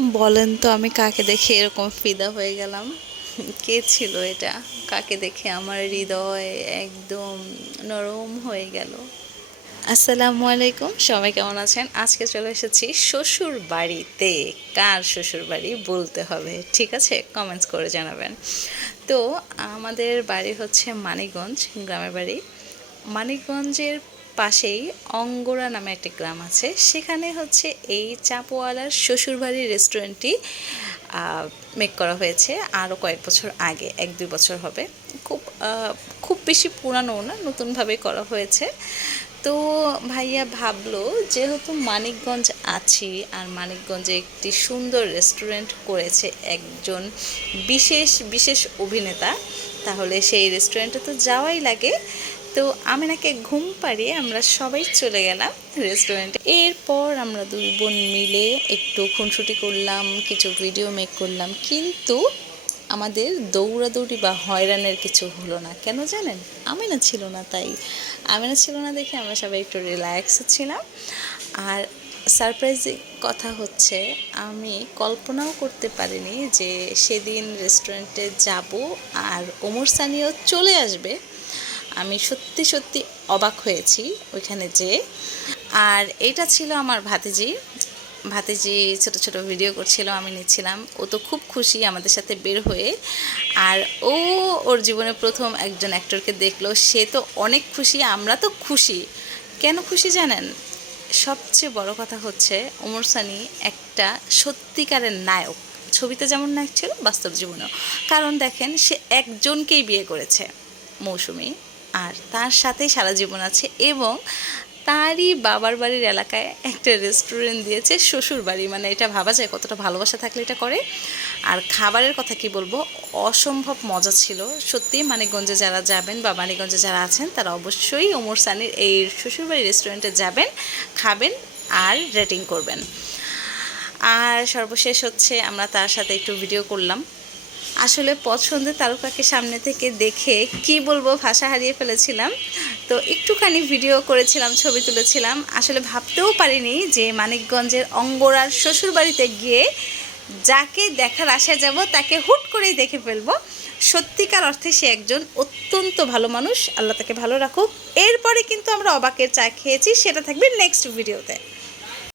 বলেন তো আমি কাকে দেখে এরকম ফিদা হয়ে গেলাম? কে ছিল এটা? কাকে দেখে আমার হৃদয় একদম নরম হয়ে গেল? আসসালামু আলাইকুম, সবাই কেমন আছেন? আজকে চলে এসেছি শ্বশুর বাড়িতে। কার শ্বশুর বাড়ি বলতে হবে, ঠিক আছে? কমেন্টস করে জানাবেন। তো আমাদের বাড়ি হচ্ছে মানিকগঞ্জ, গ্রামের বাড়ি। মানিকগঞ্জের পাশেই অঙ্গরা নামে একটা গ্রাম আছে, সেখানে হচ্ছে এই চাপওয়ালার শ্বশুরবাড়ির রেস্টুরেন্টটি মেক করা হয়েছে আরও কয়েক বছর আগে, 1-2 বছর হবে। খুব খুব বেশি পুরানো না, নতুনভাবে করা হয়েছে। তো ভাইয়া ভাবলো যেহেতু মানিকগঞ্জ আছি আর মানিকগঞ্জে একটি সুন্দর রেস্টুরেন্ট করেছে একজন বিশেষ বিশেষ অভিনেতা, তাহলে সেই রেস্টুরেন্টে তো যাওয়াই লাগে। তো আমি নাকি ঘুম পাড়িয়ে আমরা সবাই চলে গেলাম রেস্টুরেন্টে। এরপর আমরা দুই বোন মিলে একটু খুনসুটি করলাম, কিছু ভিডিও মেক করলাম, কিন্তু আমাদের দৌড়াদৌড়ি বা হয়রানের কিছু হলো না। কেন জানেন? আমিনা ছিল না, তাই আমিনা ছিল না দেখে আমরা সবাই একটু রিল্যাক্স ছিলাম। আর সারপ্রাইজিং কথা হচ্ছে, আমি কল্পনাও করতে পারিনি যে সেদিন রেস্টুরেন্টে যাব আর ওমর সানিও চলে আসবে। আমি সত্যি সত্যি অবাক হয়েছি ওইখানে যেয়ে। আর এটা ছিল আমার ভাতিজি। ভাতিজি ছোট ছোট ভিডিও করছিল, আমি নিচ্ছিলাম। ও তো খুব খুশি আমাদের সাথে বের হয়ে। আর ও ওর জীবনে প্রথম একজন অ্যাক্টরকে দেখলো, সে তো অনেক খুশি, আমরা তো খুশি। কেন খুশি জানেন? সবচেয়ে বড় কথা হচ্ছে ওমর সানি একটা সত্যিকারের নায়ক। ছবিতে যেমন নায়ক ছিল, বাস্তব জীবনেও। কারণ দেখেন, সে একজনকেই বিয়ে করেছে, মৌসুমী, আর তার সাথেই সারা জীবন আছে। এবং তারই বাবার বাড়ির এলাকায় একটা রেস্টুরেন্ট দিয়েছে শ্বশুর বাড়ি, মানে এটা ভাবা যায় কতটা ভালোবাসা থাকলে এটা করে। আর খাবারের কথা কি বলবো, অসম্ভব মজা ছিল সত্যি। মানিকগঞ্জে যারা যাবেন বা মানিকগঞ্জে যারা আছেন তারা অবশ্যই ওমর সানির এই শ্বশুরবাড়ি রেস্টুরেন্টে যাবেন, খাবেন আর রেটিং করবেন। আর সর্বশেষ হচ্ছে আমরা তার সাথে একটু ভিডিও করলাম। আসলে পছন্দের তারকাকে সামনে থেকে দেখে কি বলবো, ভাষা হারিয়ে ফেলেছিলাম। তো একটুখানি ভিডিও করেছিলাম, ছবি তুলেছিলাম। আসলে ভাবতেও পারিনি যে মানিকগঞ্জের অঙ্গরার শ্বশুরবাড়িতে গিয়ে যাকে দেখার আশায় যাব তাকে হুট করেই দেখে ফেলবো। সত্যিকার অর্থে সে একজন অত্যন্ত ভালো মানুষ, আল্লাহ তাকে ভালো রাখুক। এরপরে কিন্তু আমরা অবাকের চা খেয়েছি, সেটা থাকবে নেক্সট ভিডিওতে।